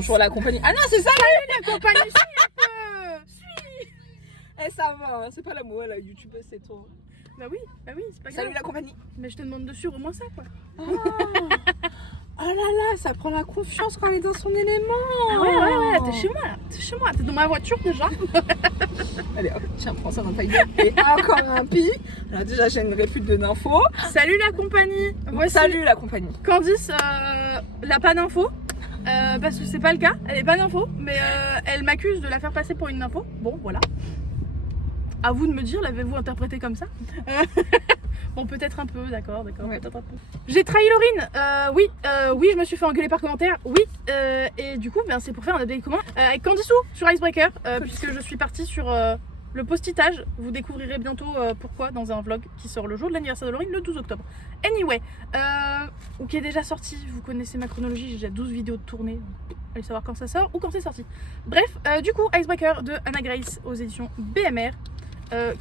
Bonjour la compagnie. Ah non, c'est ça La compagnie, suis un peu. Suis. Eh, ça va, hein. C'est pas l'amour, la youtubeuse, c'est toi. Bah oui, c'est pas grave. Salut la compagnie. Mais je te demande de suivre au moins ça, quoi. Oh. Oh là là, ça prend la confiance quand elle est dans son élément. Ah ouais, t'es chez moi, là. T'es chez moi, t'es dans ma voiture déjà. Allez hop, tiens, prends ça dans ta gueule. Et encore un pi. Alors déjà, j'ai une réfute de d'infos. Salut la compagnie. Voici Salut la compagnie. Candice, la pas d'info. Parce que c'est pas le cas, elle est pas d'info, mais elle m'accuse de la faire passer pour une info. Bon, voilà. À vous de me dire, l'avez-vous interprété comme ça? Bon, peut-être un peu, d'accord, Ouais. peut-être un peu. J'ai trahi Laurine, oui, je me suis fait engueuler par commentaire, oui, et du coup, c'est pour faire un update commun avec Candissou sur Icebreaker, puisque je suis partie sur le postitage. Vous découvrirez bientôt pourquoi dans un vlog qui sort le jour de l'anniversaire de Laurine, le 12 octobre. Anyway, ou qui est déjà sorti, vous connaissez ma chronologie, j'ai déjà 12 vidéos de tournée, allez savoir quand ça sort ou quand c'est sorti. Bref, du coup, Icebreaker de Anna Grace aux éditions BMR.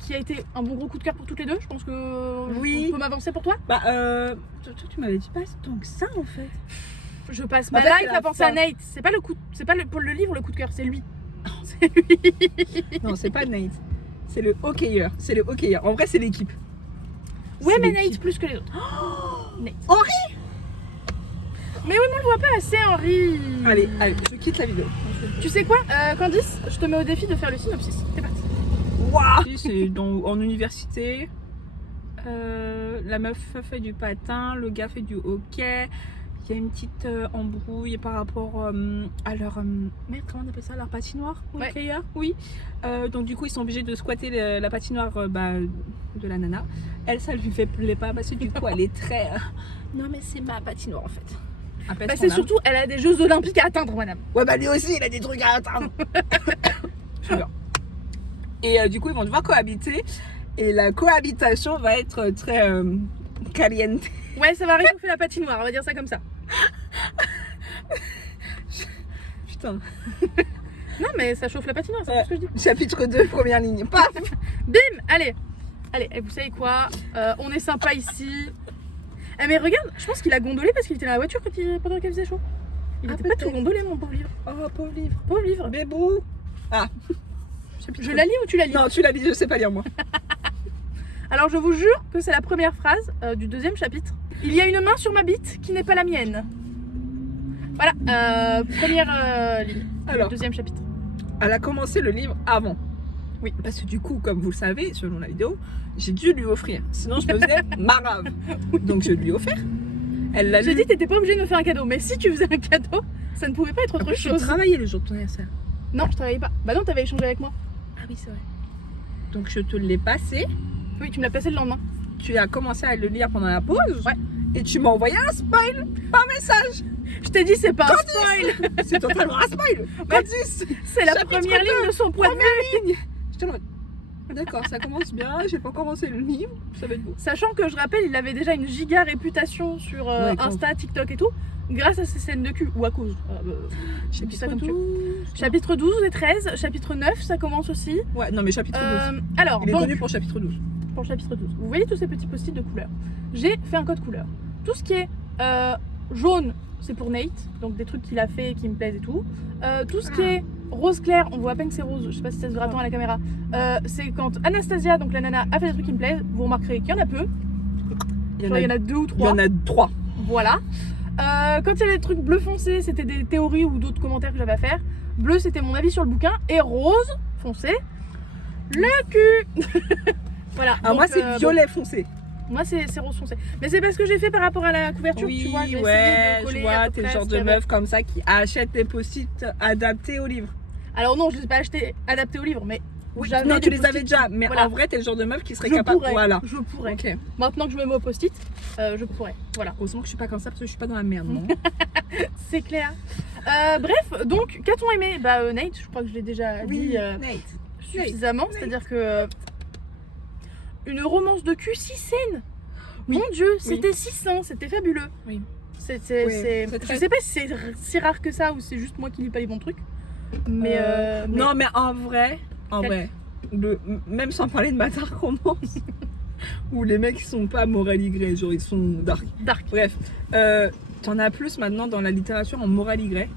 Qui a été un bon gros coup de cœur pour toutes les deux. Je pense que Oui. je peux m'avancer pour toi. Bah, toi, tu m'avais dit pas tant que ça en fait. Je passe ma En fait, life c'est à la penser à fin. Nate. C'est pas le coup, c'est pas pour le livre le coup de cœur, c'est lui. C'est lui. Non, c'est pas Nate. C'est le hockeyeur. C'est le hockeyeur. En vrai, c'est l'équipe. Ouais, C'est mais l'équipe. Nate plus que les autres. Nate. Henri. Mais oui, mais on le voit pas assez, Henri. Allez, je quitte la vidéo. Tu sais quoi, Candice, je te mets au défi de faire le synopsis. C'est parti. Waouh. C'est en université. La meuf fait du patin, le gars fait du hockey. Il y a une petite embrouille par rapport à leur merde, comment on appelle ça, leur patinoire, Ouais. hockeyeur, oui. Donc du coup ils sont obligés de squatter la patinoire de la nana. Elle, ça lui fait plaît pas parce que du coup elle est très non mais c'est ma patinoire en fait. Appelle Bah, son c'est âme. surtout, elle a des Jeux Olympiques à atteindre, madame. Ouais bah lui aussi il a des trucs à atteindre. Je suis bien. Et du coup ils vont devoir cohabiter et la cohabitation va être très caliente. Ouais, ça va réchauffer la patinoire, on va dire ça comme ça. Putain. Non, mais ça chauffe la patinoire, c'est tout ce que je dis. Chapitre 2, première ligne. Paf. Bim, allez, et vous savez quoi, on est sympa ici. Eh mais regarde, je pense qu'il a gondolé parce qu'il était dans la voiture pendant qu'il faisait chaud. Il Ah, était pas peut-être. tout gondolé, mon pauvre livre. Oh pauvre livre. Pauvre livre. Bébou. Ah. Je la lis ou tu la lis? Non, tu l'as dit, je sais pas lire moi. Alors je vous jure que c'est la première phrase du deuxième chapitre. Il y a une main sur ma bite qui n'est pas la mienne. Voilà, première ligne. Alors. Deuxième chapitre. Elle a commencé le livre avant. Oui. Parce que du coup, comme vous le savez, selon la vidéo, j'ai dû lui offrir. Sinon, je me faisais marave. Donc, je lui ai offert. Elle l'a J'ai lu. dit t'étais pas obligé de me faire un cadeau, mais si tu faisais un cadeau, ça ne pouvait pas être autre Après, je chose. travaillais le jour de ton anniversaire. Non, je travaillais pas. Bah non, t'avais échangé avec moi. Ah oui, c'est vrai. Donc, je te l'ai passé. Oui, tu me l'as passé le lendemain. Tu as commencé à le lire pendant la pause. Ouais. Et tu m'as envoyé un spoil par message. Je t'ai dit c'est pas un spoil. C'est totalement un spoil. Candice. C'est la Chapitre première 2, ligne de son point de vue. ligne. Je te le redis. D'accord, ça commence bien. J'ai pas commencé le livre. Ça va être beau. Sachant que je rappelle, il avait déjà une giga réputation sur Ouais, quand- Insta, TikTok et tout, grâce à ses scènes de cul, ou à cause. Je dis ça comme tu veux. 12. Chapitre 12 et 13, chapitre 9, ça commence aussi. Ouais, non mais chapitre 12. Alors, Il est donc, connu pour chapitre 12. pour le chapitre 12, vous voyez tous ces petits post-it de couleurs. J'ai fait un code couleur. Tout ce qui est jaune, c'est pour Nate, donc des trucs qu'il a fait qui me plaisent et tout. Tout ce qui est rose clair, on voit à peine que c'est rose, je sais pas si ça se verra tant à la caméra. C'est quand Anastasia, donc la nana, a fait des trucs qui me plaisent. Vous remarquerez qu'il y en a peu. Il Genre, il y en a 2 ou il y 3. en a 3. Voilà. Quand il y a des trucs bleu foncé, c'était des théories ou d'autres commentaires que j'avais à faire. Bleu, c'était mon avis sur le bouquin. Et rose foncé, le cul. Voilà. Alors moi Donc, c'est violet foncé. Moi, c'est rose foncé. Mais c'est parce que j'ai fait par rapport à la couverture, Oui, tu vois. J'ai ouais, essayé de coller je à vois, peu t'es le près genre ce de qu'il y avait. meuf comme ça qui achète des post-it adaptés au livre. Alors non, je ne les ai pas achetés adaptés au livre, mais Oui, j'avais non, des tu les post-it. avais déjà, mais Voilà. en vrai, t'es le genre de meuf qui serait Je capable. pourrais. Voilà. Je pourrais. Ok. Maintenant que je me mets au post-it, je pourrais. Voilà. Heureusement que je suis pas comme ça parce que je suis pas dans la merde, non. C'est clair. Bref, donc, qu'a-t-on aimé? Bah, Nate, je crois que je l'ai déjà dit Nate. suffisamment. Nate. C'est-à-dire que. Une romance de cul, 6 scènes. Oui. Mon Dieu, Oui. c'était 600, c'était fabuleux. Oui. C'est, c'est Je très- sais pas si c'est si rare que ça ou c'est juste moi qui lis pas les bons trucs. Mais, Non, mais en vrai, Quel- même sans parler de ma dark romance, où les mecs ils sont pas morally grey, genre ils sont dark. dark. Bref, t'en as plus maintenant dans la littérature en morally grey.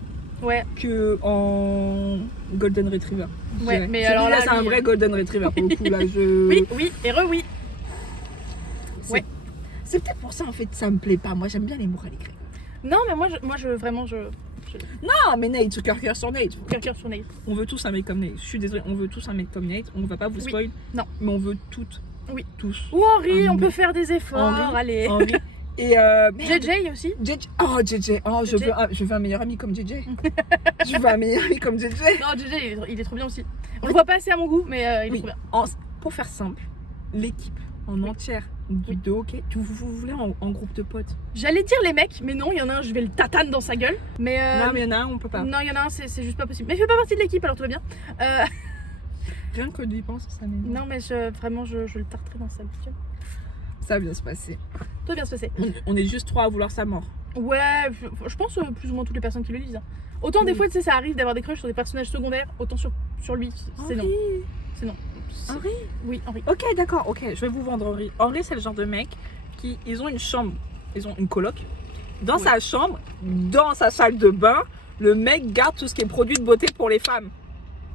Ouais, que en Golden Retriever. je Ouais, dirais. mais Celui-là, alors là, c'est un lui- vrai Golden Retriever pour le coup là. Je... oui, oui, et oui. C'est- ouais. C'est peut-être pour ça en fait ça me plaît pas. Moi j'aime bien les mots à l'écrit. Non, mais moi, vraiment, Non mais Nate, cœur sur Nate. cœur sur Nate. On veut tous un mec comme Nate. Je suis désolée, on veut tous un mec comme Nate. On va pas vous Oui. spoil. Non. Mais on veut toutes. Oui. Tous. Ou Henri, Un on peut mec. faire des efforts, Henri, allez. Henri. Et merde. JJ aussi. JJ. Oh JJ. Oh JJ. je veux un meilleur ami comme JJ. Je veux un meilleur ami comme JJ. Non, JJ, il est trop bien aussi. On le voit pas assez à mon goût, mais il est Oui. trop bien. Pour faire simple, l'équipe en entière de hockey, vous voulez en groupe de potes. J'allais dire les mecs, mais non, il y en a un, je vais le tatane dans sa gueule. Mais Non mais il y en a un, on peut pas. non, il y en a un, c'est juste pas possible. Mais il fait pas partie de l'équipe, alors tout va bien. Rien que d'y penser, ça m'énerve. Non, mais vraiment, je le tarterai dans sa gueule. Ça va bien se passer. Tout va bien se passer. On est juste trois à vouloir sa mort. Ouais, je pense plus ou moins toutes les personnes qui le lisent. Hein. Autant des Oui. fois, tu sais, ça arrive d'avoir des crushs sur des personnages secondaires, autant sur lui, c'est non. C'est non. Henri. Oui, Henri. Ok, d'accord, ok, je vais vous vendre Henri. Henri, c'est le genre de mec qui, ils ont une chambre, ils ont une coloc. Dans Ouais. sa chambre, dans sa salle de bain, le mec garde tout ce qui est produit de beauté pour les femmes.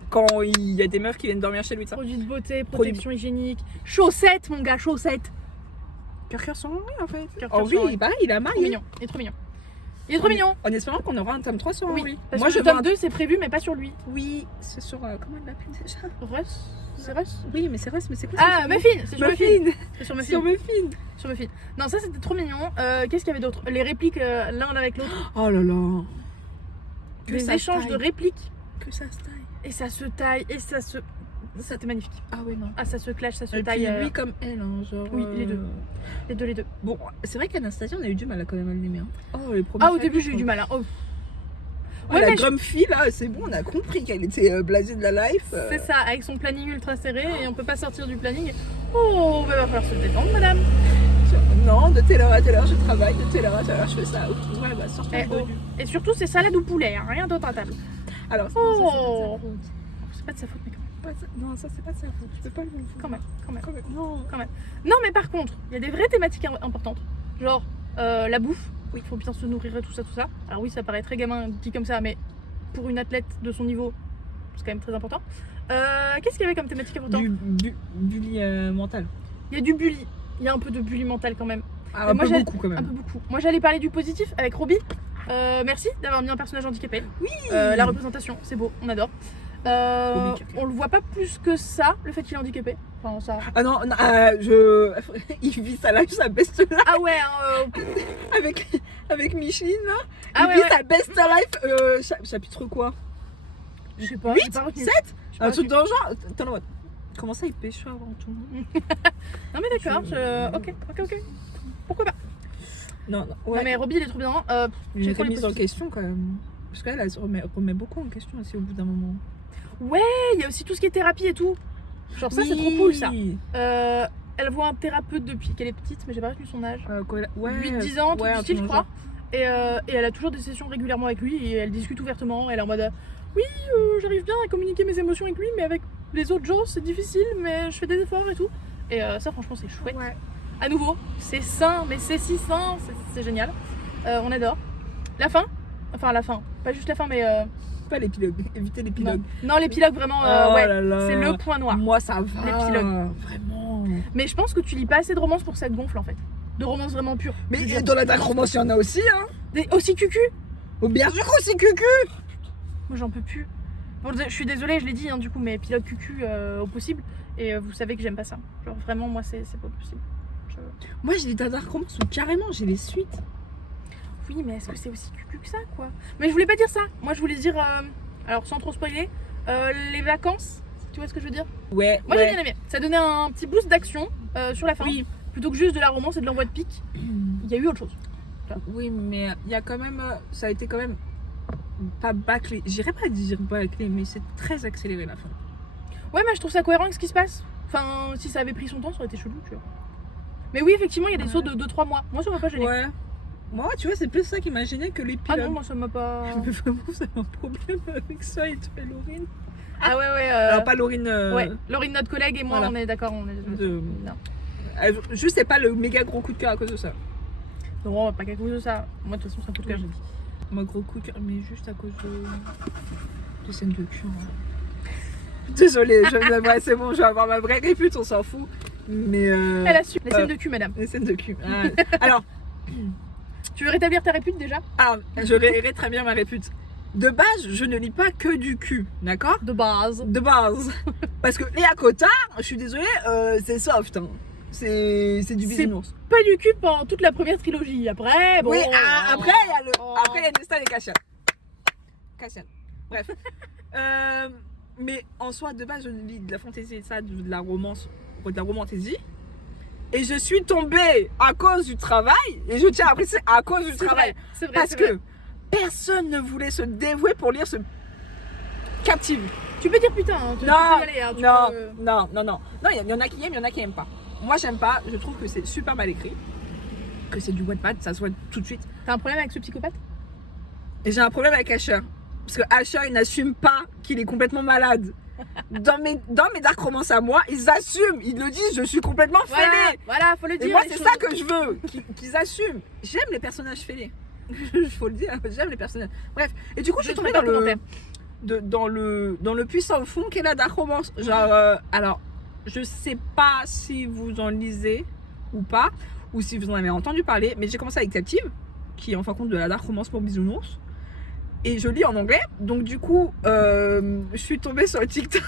Quand il y a des meufs qui viennent dormir chez lui, ça. Produits de beauté, protection hygiénique. Chaussettes, mon gars, chaussettes. Cœur sur Henri en fait. Cœur Henri, sur Henri. il a Trop marié. mignon. Il est trop mignon. Il est trop mignon. En espérant qu'on aura un tome 3 sur Oui, Henri. parce Moi, que je le veux tome un... 2, c'est prévu, mais pas sur lui. Oui, c'est sur... comment il l'appelle déjà? Russ. C'est Russ. Oui, mais c'est Russ, mais c'est quoi Ah, sur Muffin. C'est sur Muffin. Muffin. C'est sur Muffin. Sur Muffin. Sur Muffin. Non, ça c'était trop mignon. Qu'est-ce qu'il y avait d'autre? Les répliques l'un avec l'autre. Oh là là. Que Des ça échanges se de taille. répliques. Que ça se taille. Et ça se taille. Et ça se. C'était magnifique. Ah ouais, non. Ah, ça se clash, ça se Et taille. puis lui comme elle, hein, genre... Oui, les deux. Les deux. Bon, c'est vrai qu'Anastasia, on a eu du mal à quand même à l'aimer. Hein. Oh, les premiers Ah, au chapitres, début, j'ai eu du mal. Hein. Oh. Ah, Ouais, la mais Grumpy, là, c'est bon, on a compris qu'elle était blasée de la life. C'est ça, avec son planning ultra serré et on peut pas sortir du planning. Oh, bah, va falloir se détendre, madame. Non, de telle heure à telle heure, je travaille, de telle heure à telle heure, je fais ça. Ok, ouais, bah, sortons Eh, de oh. Et surtout, c'est salade ou poulet, hein, rien d'autre à table. Alors, Oh. c'est pas de sa faute. C'est pas de sa faute, mais quand même. Non, ça, c'est pas de sa faute. Je peux pas le Quand même, quand même. Non. Non, mais par contre, il y a des vraies thématiques importantes. Genre la bouffe. Oui, il faut bien se nourrir et tout ça, tout ça. Alors oui, ça paraît très gamin dit comme ça, mais pour une athlète de son niveau, c'est quand même très important. Qu'est-ce qu'il y avait comme thématique importante? Du bully mental. Il y a du bully. Il y a un peu de bully mental quand même. Ah, un moi, peu j'ai- beaucoup quand Un même. peu beaucoup. Moi, j'allais parler du positif avec Roby. Merci d'avoir mis un personnage handicapé. Oui. La représentation, c'est beau, on adore. Roby, On le voit pas plus que ça, le fait qu'il est handicapé. Enfin, ça. Ah non, il vit sa life, sa best life Ah ouais, avec Micheline là. Ah il ouais, vit ouais. sa best life. Chapitre quoi? Je sais pas. 8, j'ai pas retenu. 7. J'ai pas Un truc retenu. dans le genre. Attends, ouais. Comment ça il pêche avant tout le monde? Non mais d'accord, ok. Pourquoi pas? Non, ouais. Non mais Roby il est trop bien. Une j'ai trop les remise en positifs. question quand même. Parce qu'elle elle se remet beaucoup en question aussi au bout d'un moment. Ouais, il y a aussi tout ce qui est thérapie et tout. Genre ça c'est trop cool ça. Elle voit un thérapeute depuis qu'elle est petite, mais j'ai pas retenu son âge. Ouais, 8-10 ans, tout ouais, du un style, je truc crois. dans Et elle a toujours des sessions régulièrement avec lui et elle discute ouvertement. Elle est en mode oui, j'arrive bien à communiquer mes émotions avec lui, mais avec les autres gens c'est difficile, mais je fais des efforts et tout. Et ça, franchement, c'est chouette. Ouais. À nouveau, c'est sain, mais c'est si sain, c'est génial. On adore. La fin, enfin la fin, pas juste la fin, mais Pas l'épilogue, évitez l'épilogue. non, l'épilogue vraiment, Oh ouais, là là. c'est le point noir. Moi ça va. L'épilogue. Vraiment. Mais je pense que tu lis pas assez de romances pour que ça te gonfle en fait. De romances vraiment pures. Je veux Mais dire. dans la dark romance, il y en a aussi, hein. Aussi cucu. Oh, bien sûr aussi, cucu. Moi j'en peux plus. Bon, je suis désolée, je l'ai dit, hein, du coup, mais épilogue cucu au possible. Et vous savez que j'aime pas ça. Genre vraiment, moi c'est pas possible. Moi j'ai des dark romance où carrément j'ai les suites. Oui, mais est-ce que c'est aussi cucu que ça, quoi? Mais je voulais pas dire ça. Moi, je voulais dire, alors sans trop spoiler, les vacances. Tu vois ce que je veux dire? Ouais. Moi, j'ai bien aimé. Ça donnait un petit boost d'action sur la fin. Oui. Plutôt que juste de la romance et de l'envoi de pique, il y a eu autre chose. Oui, mais il y a quand même. Ça a été quand même. Pas bâclé. J'irais pas dire bâclé, mais c'est très accéléré la fin. Ouais, mais je trouve ça cohérent avec ce qui se passe. Enfin, si ça avait pris son temps, ça aurait été chelou, tu vois. Mais oui, effectivement, il y a des sauts de 2-3 mois. Moi, ça m'a pas gêné. Ouais. Moi, tu vois, c'est plus ça qui m'a gêné que Ah l'épilogue. non, moi, ça m'a pas. Mais vraiment, vous avez un problème avec ça et tu fais Laurine. Ah ouais, ouais. Alors, pas Laurine. Ouais, Laurine, notre collègue, et moi, voilà. on est d'accord. On est... De- Non. Juste, c'est pas le méga gros coup de cœur à cause de ça. Non, pas qu'à cause de ça. Moi, de toute façon, c'est un coup de cœur, j'ai dit. Mon gros coup de cœur, mais juste à cause de scène de cul. Hein. Désolée, ouais, c'est bon, je vais avoir ma vraie répute, on s'en fout. Mais Elle a su. Les scènes de cul, madame. les scènes de cul. Alors, Tu veux rétablir ta répute déjà? je réirai très bien ma répute. De base, je ne lis pas que du cul, d'accord? De base. De base. Parce que Léa Cotard, je suis désolée, c'est soft. Hein. C'est du bisounours. Pas du cul pendant toute la première trilogie. Après, bon. Oui, après, il y a Nesta et Cassian. Bref. Mais en soi, de base, je lis de la fantaisie, ça, de la romance, de la romantaisie. Et je suis tombée à cause du travail. Et je tiens à préciser à cause du travail. C'est vrai. Parce que personne ne voulait se dévouer pour lire ce Captive. Tu peux dire putain. Hein, tu peux y aller, hein, Non, il y en a qui aiment, il y en a qui aiment pas. Moi, j'aime pas. Je trouve que c'est super mal écrit. Que c'est du Wattpad, ça se voit tout de suite. T'as un problème avec ce psychopathe? Et j'ai un problème avec Asher. Parce que Asher, il n'assume pas qu'il est complètement malade. Dans mes dark romances à moi, ils assument. Ils le disent, je suis complètement fêlée. Voilà, faut le dire. Et moi, c'est ça que je veux. Qu'ils assument. J'aime les personnages fêlés. Il faut le dire, j'aime les personnages. Bref. Et du coup, je suis tombée dans le puissant fond qu'est la dark romance. Genre, alors, je sais pas si vous en lisez ou pas, ou si vous en avez entendu parler, mais j'ai commencé avec Captive, qui est en fin de compte de la dark romance pour bisounours. Et je lis en anglais, donc du coup, je suis tombée sur TikTok.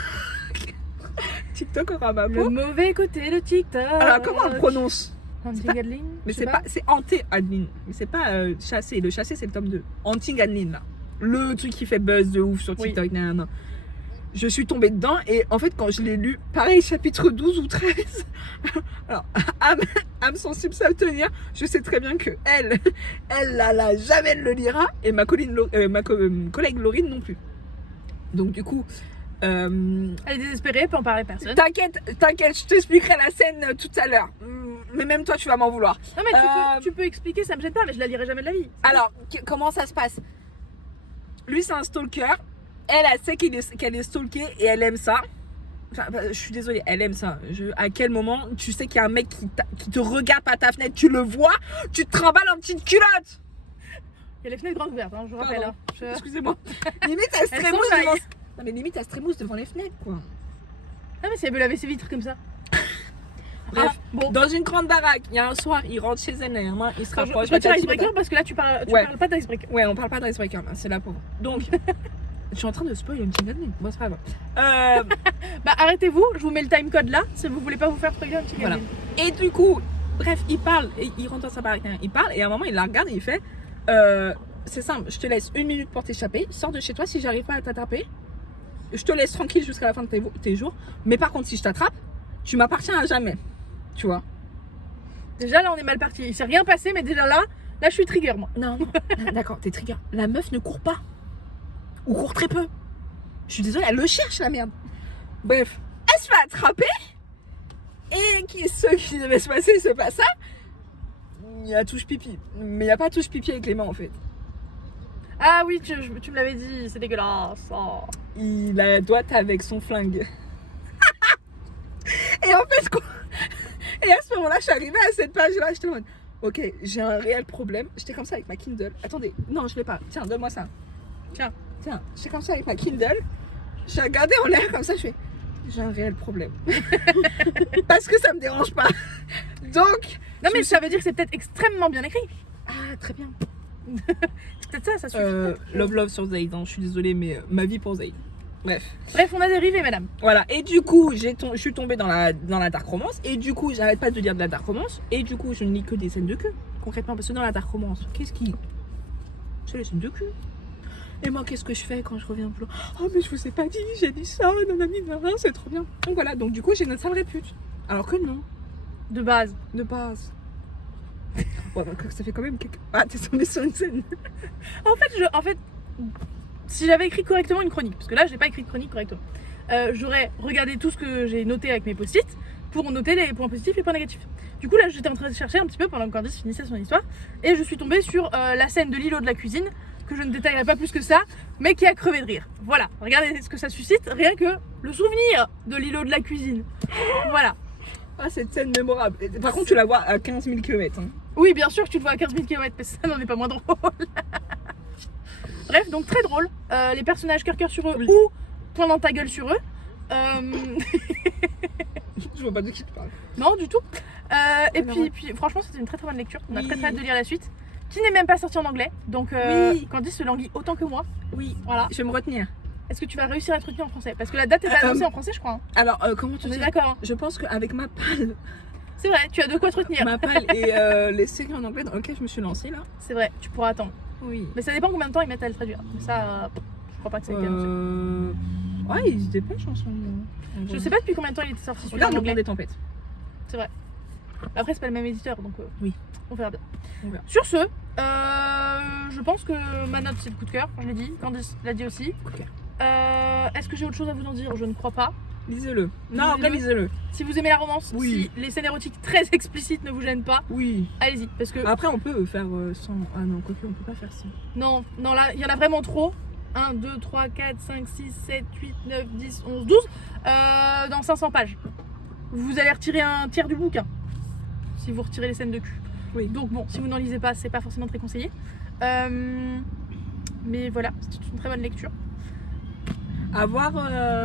TikTok aura ma peau. Le mauvais côté de TikTok. Alors, comment on le prononce? Hunting Adeline. Mais c'est pas, c'est Hanté Adeline. Mais c'est pas chassé. Le chassé, c'est le tome 2. Hunting Adeline, là. Le truc qui fait buzz de ouf sur TikTok. Oui. Non. Je suis tombée dedans et en fait, quand je l'ai lu, pareil, chapitre 12 ou 13. Alors, âme sensible s'abstenir. Je sais très bien que elle jamais elle le lira et ma collègue Laurine non plus. Donc, du coup. Elle est désespérée, elle peut en parler à personne. T'inquiète, je t'expliquerai la scène tout à l'heure. Mais même toi, tu vas m'en vouloir. Non, mais tu peux expliquer, ça me gêne pas, mais je la lirai jamais de la vie. Alors, comment ça se passe? Lui, c'est un stalker. Elle sait qu'elle est stalkée et elle aime ça. Enfin, je suis désolée, elle aime ça. À quel moment tu sais qu'il y a un mec qui te regarde par ta fenêtre, tu le vois, tu te trimbales en petite culotte? Il y a les fenêtres grandes ouvertes, hein, je vous rappelle. Hein. Excusez-moi. Limite, elle se trémousse devant... Non, mais limite, elle se trémousse devant les fenêtres, quoi. Ah, mais si elle veut laver ses vitres comme ça. Bref, bon. Dans une grande baraque, il y a un soir, il rentre chez elle, il se rapproche. Je retire Icebreaker parce que là, tu parles pas d'Icebreaker. Ouais, on parle pas d'Icebreaker, là, c'est la pauvre. Donc, je suis en train de spoiler une petite année. Bon, c'est pas grave. Bah, arrêtez-vous, je vous mets le timecode là, si vous voulez pas vous faire spoiler un petit voilà. Et du coup, bref, il parle, et il rentre dans sa baraque, il parle, et à un moment, il la regarde et il fait c'est simple, je te laisse 1 minute pour t'échapper, sors de chez toi si j'arrive pas à t'attraper. Je te laisse tranquille jusqu'à la fin de tes jours. Mais par contre, si je t'attrape, tu m'appartiens à jamais. Tu vois? Déjà là, on est mal parti. Il s'est rien passé, mais déjà là, je suis trigger, moi. Non. D'accord, t'es trigger. La meuf ne court pas. Ou court très peu. Je suis désolée, elle le cherche, la merde. Bref, elle se fait attraper. Et ce qui devait se passer, c'est pas ça. Il y a touche pipi. Mais il n'y a pas touche pipi avec les mains, en fait. Ah oui, tu me l'avais dit, c'est dégueulasse. Oh. Il la doite avec son flingue. Et en fait, et à ce moment-là, je suis arrivée à cette page-là, j'étais en mode, ok, j'ai un réel problème. J'étais comme ça avec ma Kindle. Attendez, non, je l'ai pas. Tiens, donne-moi ça. Tiens, j'étais comme ça avec ma Kindle. J'ai regardé en l'air comme ça, je fais, j'ai un réel problème. Parce que ça me dérange pas. Donc. Non, mais ça veut dire que c'est peut-être extrêmement bien écrit. Ah, très bien. C'est peut-être ça suffit. Love sur Zayd, hein. Je suis désolée, mais ma vie pour Zayd. Bref, on a dérivé, madame. Voilà, et du coup, je suis tombée dans la dark romance, et du coup, j'arrête pas de lire de la dark romance, et du coup, je ne lis que des scènes de cul, concrètement, parce que dans la dark romance, c'est les scènes de cul. Et moi, qu'est-ce que je fais quand je reviens au boulot? Oh, mais je vous ai pas dit, j'ai dit ça, nanani, c'est trop bien. Donc voilà, donc du coup, j'ai une sale répute. Alors que non. De base. Ouais, donc ça fait quand même quelques... Ah, t'es tombée sur une scène. En fait, si j'avais écrit correctement une chronique, parce que là, j'ai pas écrit de chronique correctement, j'aurais regardé tout ce que j'ai noté avec mes post-it pour noter les points positifs et les points négatifs. Du coup, là, j'étais en train de chercher un petit peu pendant que Candice finissait son histoire, et je suis tombée sur la scène de l'îlot de la cuisine, que je ne détaillerai pas plus que ça, mais qui a crevé de rire. Voilà, regardez ce que ça suscite, rien que le souvenir de l'îlot de la cuisine. Voilà. Ah, cette scène mémorable. Par contre, tu la vois à 15 000 km. Hein. Oui, bien sûr que tu le vois à 15 000 km, mais ça n'en est pas moins drôle. Bref, donc très drôle. Les personnages cœur sur eux Oui. ou point dans ta gueule sur eux. Je vois pas de qui tu parles. Non, du tout. Et Alors, puis, franchement, c'était une très très bonne lecture. On a Oui. très très hâte de lire la suite. Qui n'est même pas sortie en anglais. Donc, Oui. Candice se languit autant que moi. Oui, Voilà. je vais me retenir. Est-ce que tu vas réussir à être retenue en français? Parce que la date est annoncée en français, je crois. Hein. Alors, comment tu On est dis? d'accord. Hein. Je pense qu'avec ma palle, C'est vrai, tu as de quoi te retenir. et les séries en anglais dans lesquelles je me suis lancée là. C'est vrai, tu pourras attendre. Oui. Mais ça dépend combien de temps ils mettent à le traduire. Mais ça, je crois pas que ça a été annoncé. Ouais, ils se dépêchent en ce moment. Je sais pas depuis combien de temps il était sorti celui-là Regarde en le pont anglais. des tempêtes. C'est vrai. Après, c'est pas le même éditeur, donc Oui. On verra bien. On verra. Sur ce, je pense que ma note c'est le coup de cœur, je l'ai dit. Candice l'a dit aussi. Coup de cœur. Est-ce que j'ai autre chose à vous en dire? Je ne crois pas. Lisez-le. Non, en vrai, Lisez-le. lisez-le. Si vous aimez la romance, Oui. si les scènes érotiques très explicites ne vous gênent pas, Oui. allez-y. Parce que Après, on peut faire sans. Ah non, quoique, on peut pas faire sans. non, là, il y en a vraiment trop. 1, 2, 3, 4, 5, 6, 7, 8, 9, 10, 11, 12. Dans 500 pages. Vous allez retirer un tiers du bouquin. Si vous retirez les scènes de cul. Oui. Donc bon, si vous n'en lisez pas, c'est pas forcément très conseillé. Mais voilà, c'est une très bonne lecture. À voir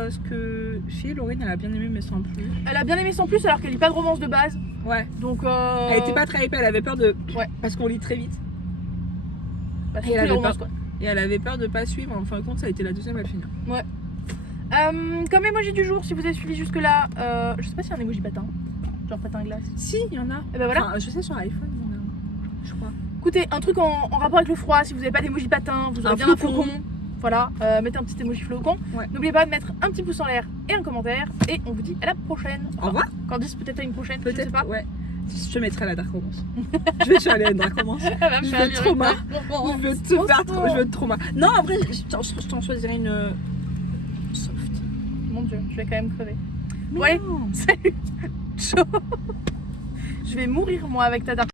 ce que. Chez Laurine, elle a bien aimé, mais sans plus. Elle a bien aimé sans plus alors qu'elle lit pas de romance de base. Ouais. Donc Elle était pas très hypée, elle avait peur de. Ouais. Parce qu'on lit très vite. bah, Et surtout elle les avait romances, pas- quoi. Et elle avait peur de pas suivre. En fin de compte, ça a été la deuxième à le finir. Comme emoji du jour, si vous avez suivi jusque là, je sais pas s'il y a un emoji patin. Genre patin à glace. Si, il y en a. Et ben voilà. Enfin, je sais sur iPhone, il y en a. Je crois. Écoutez, un truc en rapport avec le froid, si vous n'avez pas d'emoji patin, vous aurez Un bien un flocon. flocon. Voilà, mettez un petit emoji flocon. Ouais. N'oubliez pas de mettre un petit pouce en l'air et un commentaire. Et on vous dit à la prochaine. Au revoir. Candice, peut-être à une prochaine, je sais Peut-être. pas. Ouais. Je te mettrai la Dark Romance. Je vais te faire la Dark Romance. Elle va me Je faire vais lire trop une mal. Dark Romance. Je vais te faire trop. Je vais être trop mal. Non, en vrai, je t'en choisirais une. Soft. Mon dieu, je vais quand même crever. Mais Ouais. non. Salut. Ciao. Je vais mourir moi avec ta Dark